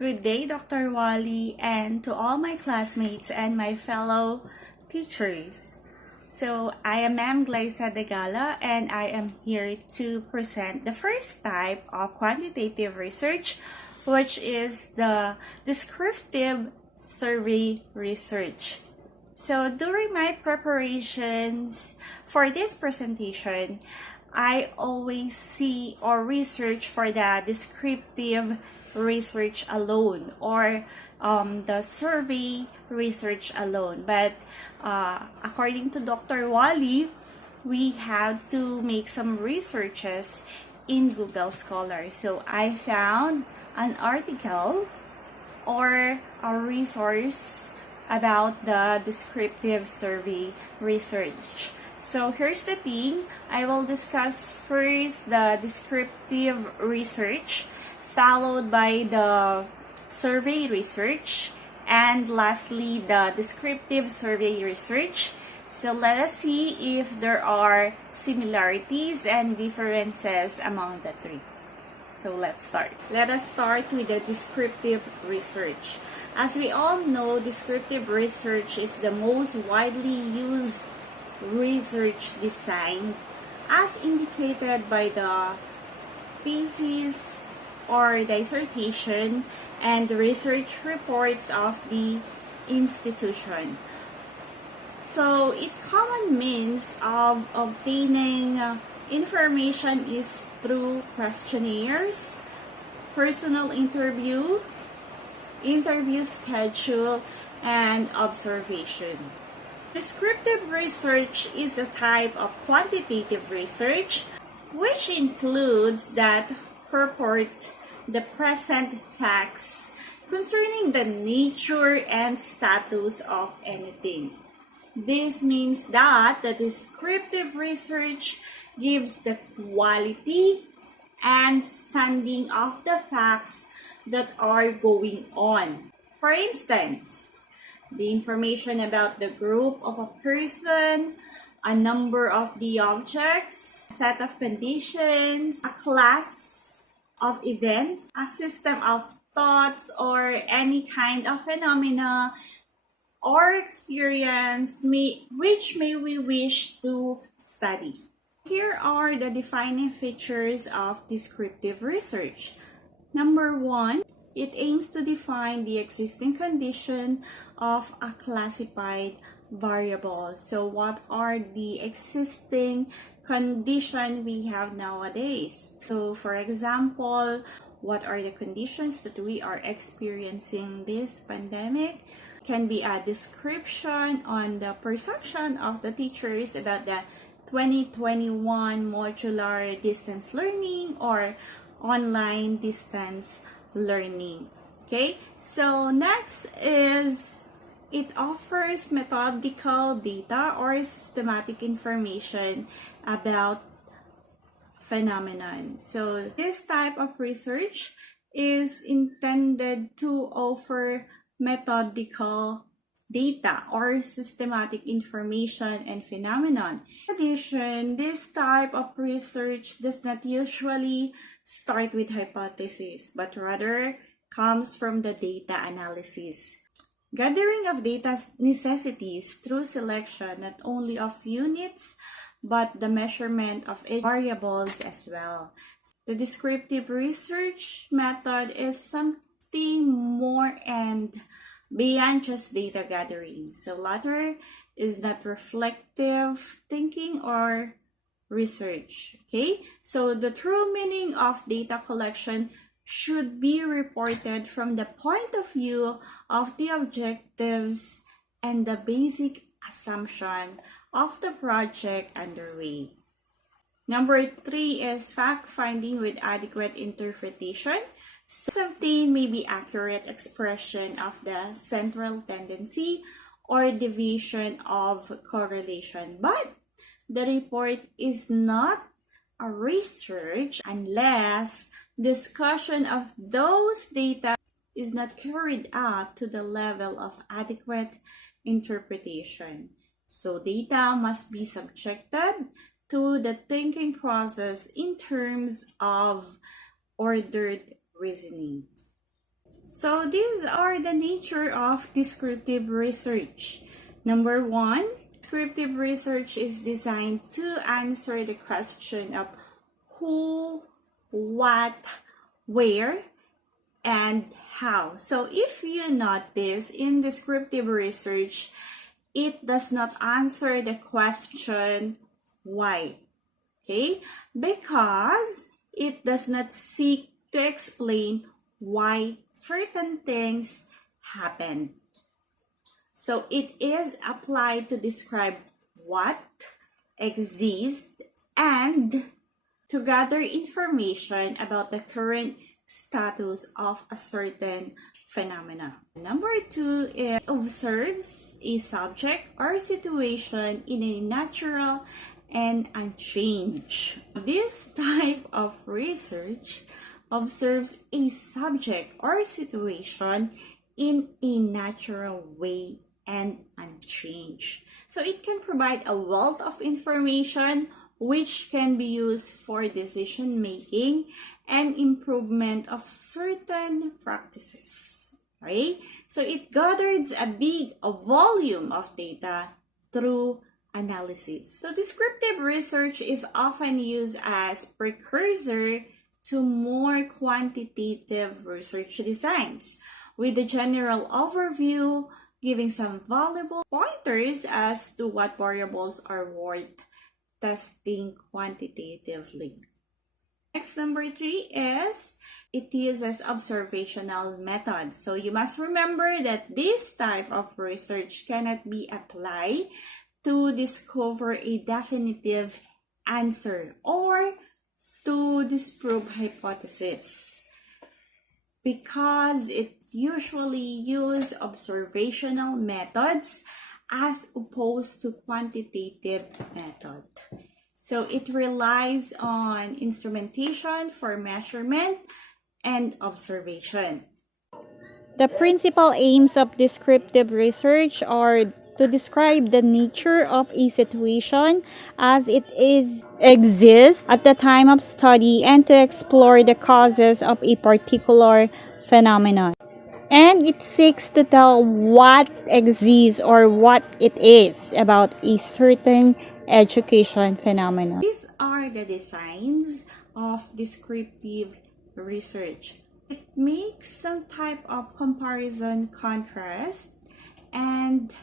Good day, Dr. Wally, and to all my classmates and my fellow teachers. So, I am Ma'am Glyza de Gala, and I am here to present the first type of quantitative research, which is the descriptive survey research. So, during my preparations for this presentation, I always see or research for the descriptive research alone or the survey research alone. But according to Dr. Wally, we have to make some researches in Google Scholar. So I found an article or a resource about the descriptive survey research. So here's the thing. I will discuss first the descriptive research, followed by the survey research, and lastly the descriptive survey research. So let us see if there are similarities and differences among the three. So let's start. Let us start with the descriptive research. As we all know, descriptive research is the most widely used research design as indicated by the thesis or dissertation and the research reports of the institution. So, its common means of obtaining information is through questionnaires, personal interview schedule, and observation. Descriptive research is a type of quantitative research which includes that purport the present facts concerning the nature and status of anything. This means that the descriptive research gives the quality and standing of the facts that are going on. For instance, the information about the group of a person, a number of the objects, a set of conditions, a class of events, a system of thoughts, or any kind of phenomena or experience which may we wish to study. Here are the defining features of descriptive research. Number 1, it aims to define the existing condition of a classified variable. So what are the existing conditions we have nowadays? So for example, what are the conditions that we are experiencing this pandemic? Can be a description on the perception of the teachers about the 2021 modular distance learning or online distance learning. Okay, so next is it offers methodical data or systematic information about phenomenon. So this type of research is intended to offer methodical data or systematic information and phenomenon. In addition, this type of research does not usually start with hypothesis, but rather comes from the data analysis. Gathering of data necessities through selection not only of units, but the measurement of variables as well. The descriptive research method is something more and beyond just data gathering. So latter is not reflective thinking or research. Okay, so the true meaning of data collection should be reported from the point of view of the objectives and the basic assumption of the project underway. Number 3 is fact-finding with adequate interpretation. Obtained may be accurate expression of the central tendency or deviation of correlation, but the report is not a research unless discussion of those data is not carried up to the level of adequate interpretation. So data must be subjected to the thinking process in terms of ordered reasoning. So these are the nature of descriptive research. Number one, descriptive research is designed to answer the question of who, what, where, and how. So if you notice in descriptive research, it does not answer the question why. Okay? Because it does not seek to explain why certain things happen. So it is applied to describe what exists and to gather information about the current status of a certain phenomena. Number two is observes a subject or situation in a natural and unchanged. This type of research observes a subject or situation in a natural way and unchanged. So it can provide a wealth of information which can be used for decision making and improvement of certain practices. Right? So it gathers a big volume of data through analysis. So descriptive research is often used as precursor to more quantitative research designs, with a general overview giving some valuable pointers as to what variables are worth testing quantitatively. Next, number three is it uses observational methods. So you must remember that this type of research cannot be applied to discover a definitive answer or to disprove hypothesis, because it usually uses observational methods as opposed to quantitative method. So it relies on instrumentation for measurement and observation. The principal aims of descriptive research are to describe the nature of a situation as it exists at the time of study and to explore the causes of a particular phenomenon. And it seeks to tell what exists or what it is about a certain education phenomenon. These are the designs of descriptive research. It makes some type of comparison, contrast, and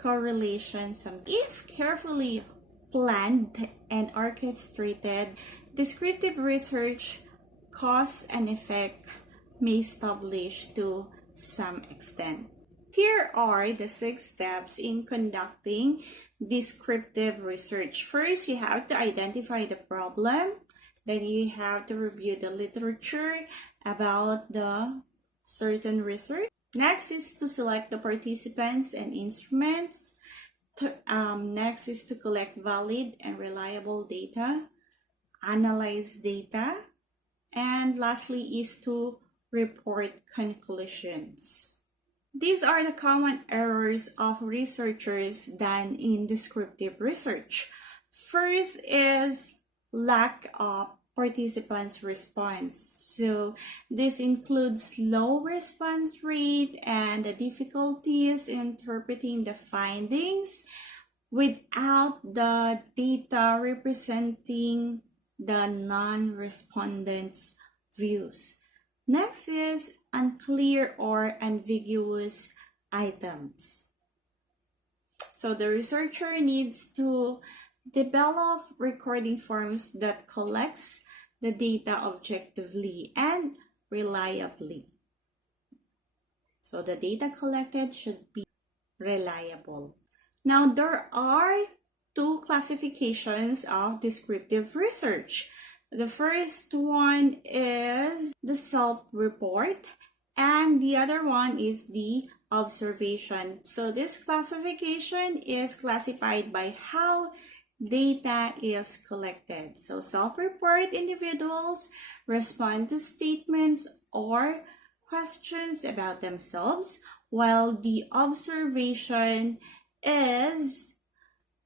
correlation. If carefully planned and orchestrated, descriptive research cause and effect may establish to some extent. Here are the 6 steps in conducting descriptive research. First, you have to identify the problem. Then you have to review the literature about the certain research. Next is to select the participants and instruments. Next is to collect valid and reliable data, analyze data, and lastly is to report conclusions. These are the common errors of researchers done in descriptive research. First is lack of participants' response. So this includes low response rate and the difficulties interpreting the findings without the data representing the non-respondents' views. Next is unclear or ambiguous items. So the researcher needs to develop recording forms that collects the data objectively and reliably. So the data collected should be reliable. Now there are 2 classifications of descriptive research. The first one is the self-report and the other one is the observation. So this classification is classified by how data is collected. So self-report individuals respond to statements or questions about themselves, while the observation is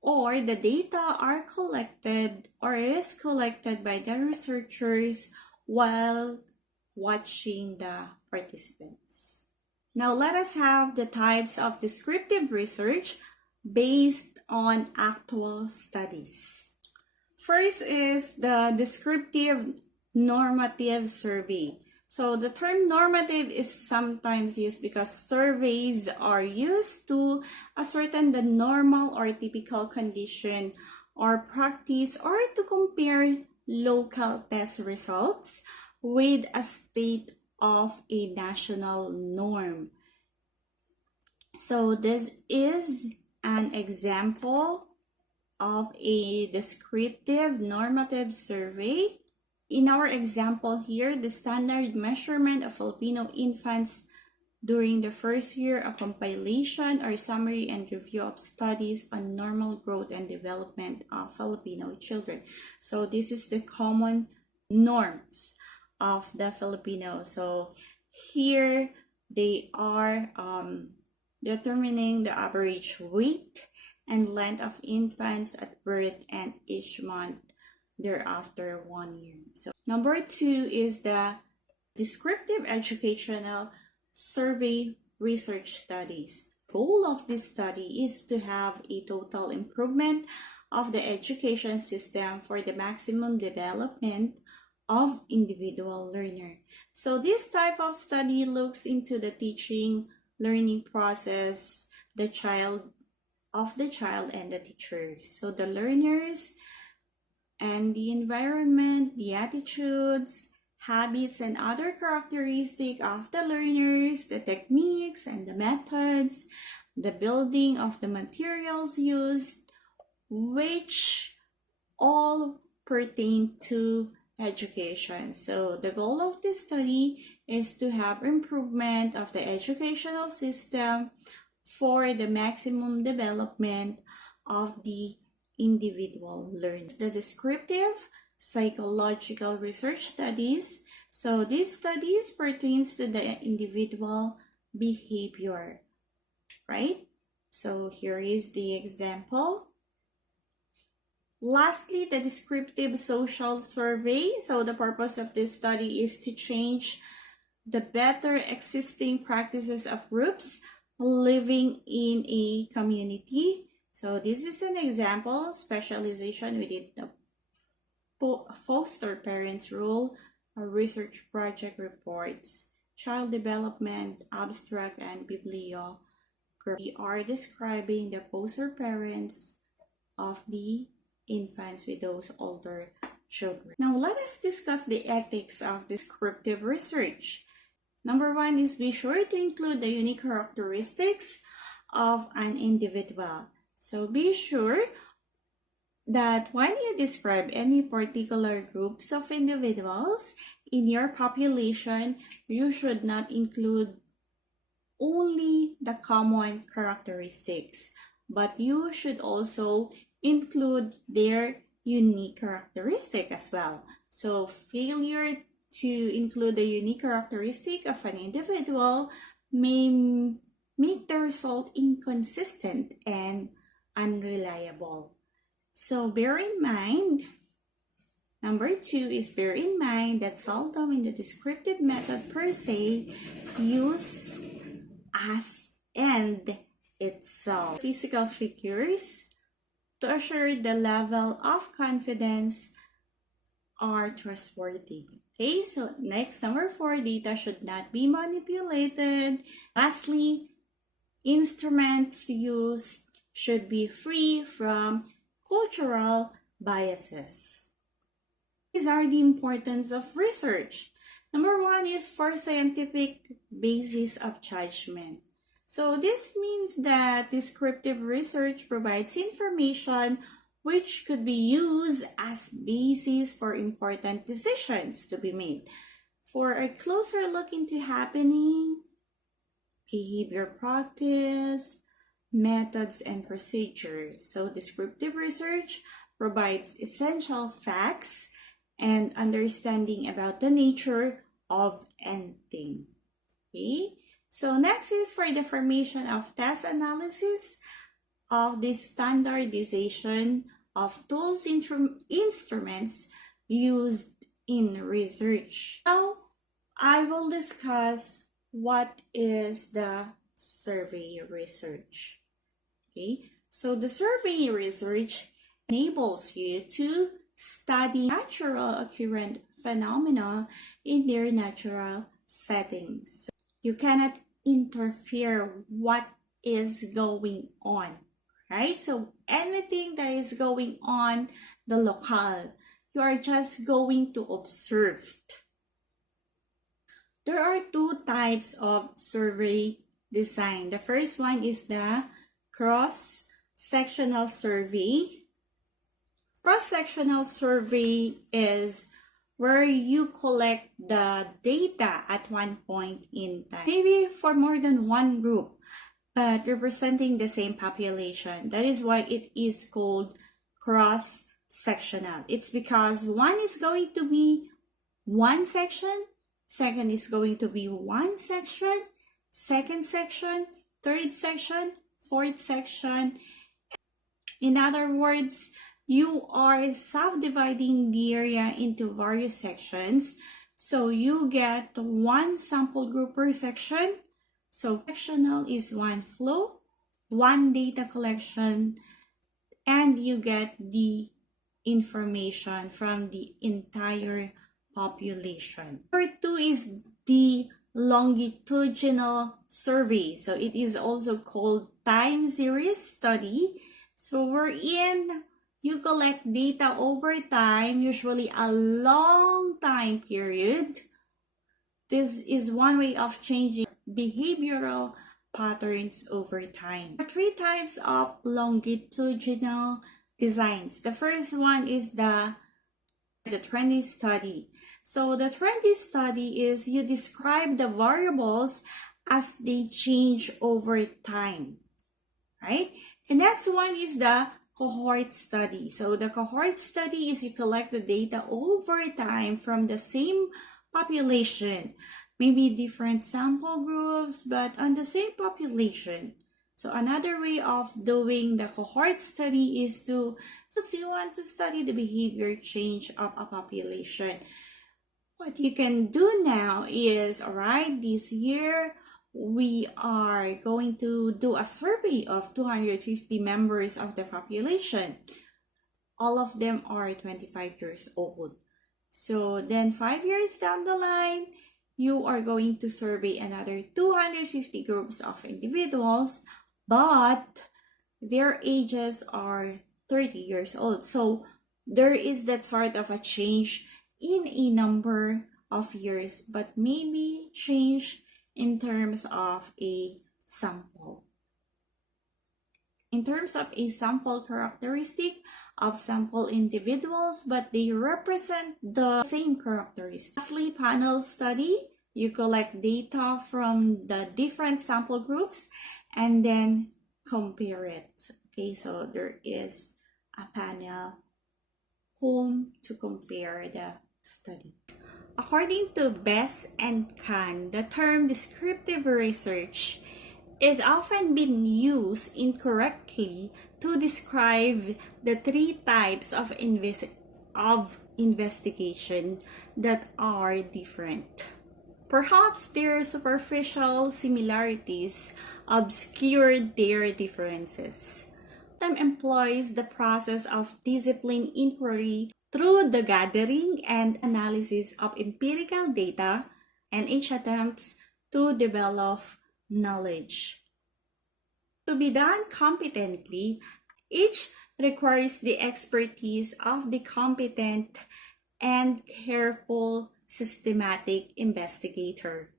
or the data are collected or is collected by the researchers while watching the participants. Now let us have the types of descriptive research based on actual studies. First is the descriptive normative survey. So the term normative is sometimes used because surveys are used to ascertain the normal or typical condition or practice, or to compare local test results with a state of a national norm. So this is an example of a descriptive normative survey. In our example here, the standard measurement of Filipino infants during the first year, a compilation or summary and review of studies on normal growth and development of Filipino children. So this is the common norms of the Filipinos. So here they are determining the average weight and length of infants at birth and each month thereafter 1 year. So number 2 is the descriptive educational survey research studies. The goal of this study is to have a total improvement of the education system for the maximum development of individual learner. So this type of study looks into the teaching learning process, the child and the teachers. So the learners and the environment, the attitudes, habits, and other characteristics of the learners, the techniques and the methods, the building of the materials used, which all pertain to education. So the goal of this study is to have improvement of the educational system for the maximum development of the individual learners. The descriptive psychological research studies. So these studies pertains to the individual behavior, right? So here is the example. Lastly, the descriptive social survey. So the purpose of this study is to change the better existing practices of groups living in a community. So this is an example, specialization within the foster parents role, research project reports, child development, abstract, and bibliography. We are describing the foster parents of the infants with those older children. Now let us discuss the ethics of descriptive research. Number 1 is be sure to include the unique characteristics of an individual. So be sure that when you describe any particular groups of individuals in your population, you should not include only the common characteristics, but you should also include their unique characteristic as well. So failure to include the unique characteristic of an individual may make the result inconsistent and unreliable. So bear in mind, number 2 is bear in mind that seldom in the descriptive method per se use as end itself. Physical figures to assure the level of confidence are trustworthy. Okay, so next, number 4, data should not be manipulated. Lastly, instruments used should be free from cultural biases. These are the importance of research. Number 1 is for scientific basis of judgment. So this means that descriptive research provides information which could be used as basis for important decisions to be made. For a closer look into happening, behavior practice, methods, and procedures. So descriptive research provides essential facts and understanding about the nature of anything. Okay? So next is for the formation of test analysis of the standardization of tools, instruments used in research. Now, I will discuss what is the survey research. Okay, so the survey research enables you to study natural occurrent phenomena in their natural settings. You cannot interfere what is going on, right? So anything that is going on the locale, you are just going to observe. There are two types of survey design. The first one is the cross-sectional survey. Cross-sectional survey is where you collect the data at one point in time, maybe for more than one group, but representing the same population. That is why it is called cross-sectional. It's because one is going to be one section, second is going to be one section, second section, third section, fourth section. In other words, you are subdividing the area into various sections. So you get one sample group per section. So sectional is one flow, one data collection, and you get the information from the entire population. Number two is the longitudinal survey. So it is also called time series study. So wherein you collect data over time, usually a long time period. This is one way of changing behavioral patterns over time. There are three types of longitudinal designs. The first one is the trendy study. So the trendy study is you describe the variables as they change over time, right? The next one is the cohort study. So the cohort study is you collect the data over time from the same population, maybe different sample groups, but on the same population. So another way of doing the cohort study is to, so you want to study the behavior change of a population. What you can do now is, all right, this year we are going to do a survey of 250 members of the population. All of them are 25 years old. So then 5 years down the line, you are going to survey another 250 groups of individuals, but their ages are 30 years old. So there is that sort of a change in a number of years, but maybe change in terms of a sample. In terms of a sample characteristic of sample individuals, but they represent the same characteristics. Lastly, panel study. You collect data from the different sample groups and then compare it. Okay, so there is a panel home to compare the study. According to Bess and Kahn, the term descriptive research is often been used incorrectly to describe the three types of investigation that are different. Perhaps their superficial similarities obscured their differences. Them employs the process of disciplined inquiry through the gathering and analysis of empirical data, and each attempts to develop knowledge. To be done competently, each requires the expertise of the competent and careful systematic investigator.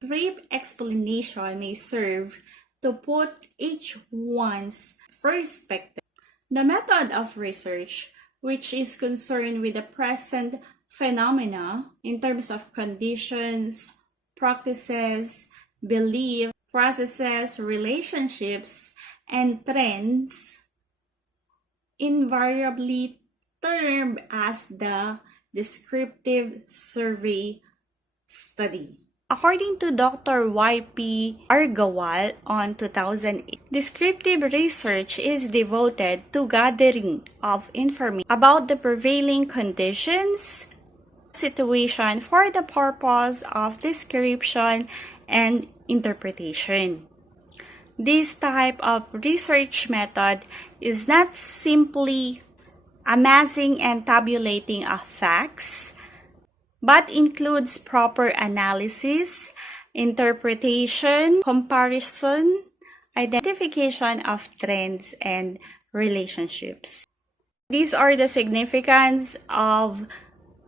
Brief explanation may serve to put each one's perspective. The method of research, which is concerned with the present phenomena in terms of conditions, practices, beliefs, processes, relationships, and trends, invariably termed as the descriptive survey study. According to Dr. Y.P. Argawal on 2008, descriptive research is devoted to gathering of information about the prevailing conditions, situation for the purpose of description and interpretation. This type of research method is not simply amassing and tabulating of facts, but includes proper analysis, interpretation, comparison, identification of trends and relationships. These are the significance of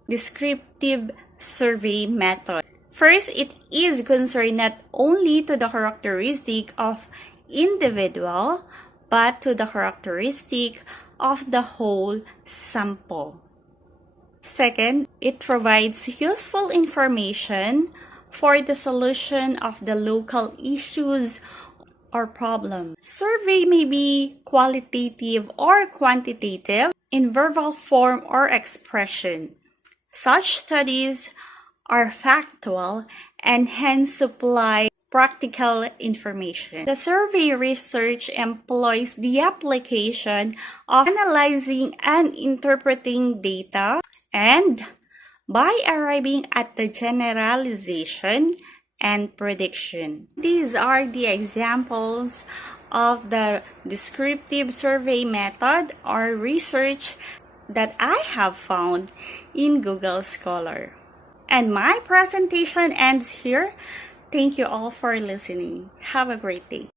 descriptive survey method. First, it is concerned not only to the characteristic of individual, but to the characteristic of the whole sample. Second, it provides useful information for the solution of the local issues or problem. Survey may be qualitative or quantitative in verbal form or expression. Such studies are factual and hence supply practical information. The survey research employs the application of analyzing and interpreting data and by arriving at the generalization and prediction. These are the examples of the descriptive survey method or research that I have found in Google Scholar. And my presentation ends here. Thank you all for listening. Have a great day.